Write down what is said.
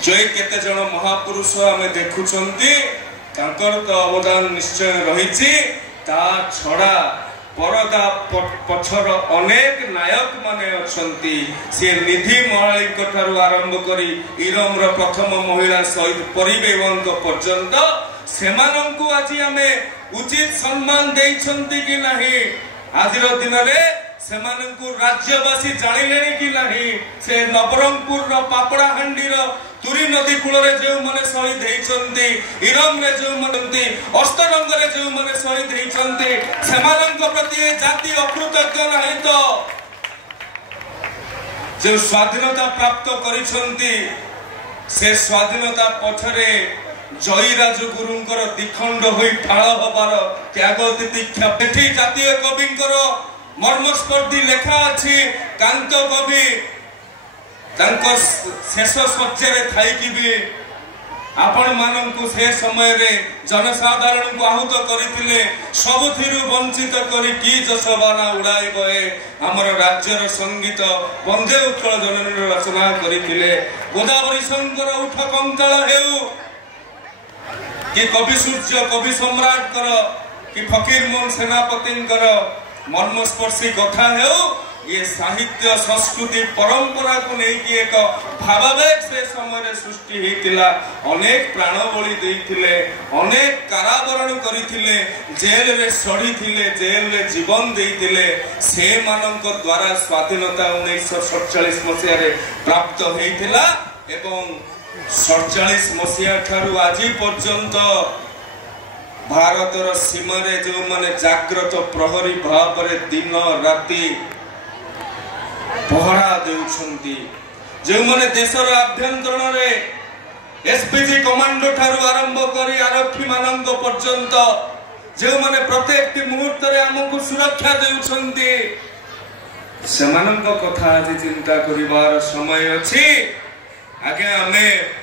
जय केते जन महापुरुष आमे देखुचंती तांकर तो अवदान निश्चय रही ता छड़ा परदा पछर अनेक नायक माने अछंती से निधि महालिक ठारू आरंभ करी इरम रो प्रथम महिला शहीद परिबेवंत पर्यंत सेमानंकु आज आमे उचित सम्मान देइछंती कि नहीं आज रो दिन रे सेमानंकु राज्यवासी जानिले कि नहीं से नवरंगपुर रो पापड़ाहांडी रो तुरी नदी कूल जो मैंने शहीद होती इरम रे जो मानती अस्तरंग रे जो मैंने शहीद होती से प्रति जाति अकृतज्ञ नहीं तो जो स्वाधीनता प्राप्त करिसंती से स्वाधीनता पछरे जयी राजगुरुंकर दिखंड होई ठाळ हबार त्याग तितिक्षा पेठी जातीय कविंकर मर्मस्पर्धी लेखा अछि कांत कवि शेष शଯ୍ୟାରେ ଥାଇକି ବି आपण माननकु से समय रे जनसाधारण को आहूत करथिले सबथिरु वंचित करी की जसबाना उड़ाई बए हमर राज्यर संगीत वंदे उत्कल जननी रचना करथिले गोदावरी शंकर उठ कंकाळ हेउ कि कवि सूर्य कवि सम्राट कर कि फकीर मोहन सेनापति कर मर्मस्पर्शी कथा हेउ ये साहित्य संस्कृति परंपरा को लेकिन एक भावावेग से समय सृष्टि होता अनेक प्राण बलि देइथिले अनेक कारावरण करथिले जेल रे सड़ी थिले जेल रे जीवन देइथिले से मानक द्वारा स्वाधीनता 1947 मसिया रे प्राप्त होइथिला एवं 47 मसिया ठारू आज पर्यंत भारतर सीमा रे जो माने जागृत प्रहरी भाव रे दिन राति पहरा देउछंती जो माने देशर आभ्यंतरण रे एसपीजी कमांडो ठारू आरंभ करी आरक्षी मानंग पर्यंत जो माने प्रत्येक मुहूर्त रे हमकु सुरक्षा देउछंती सेमानंग कथा आज चिंता करिवार समय अछि आगे हमें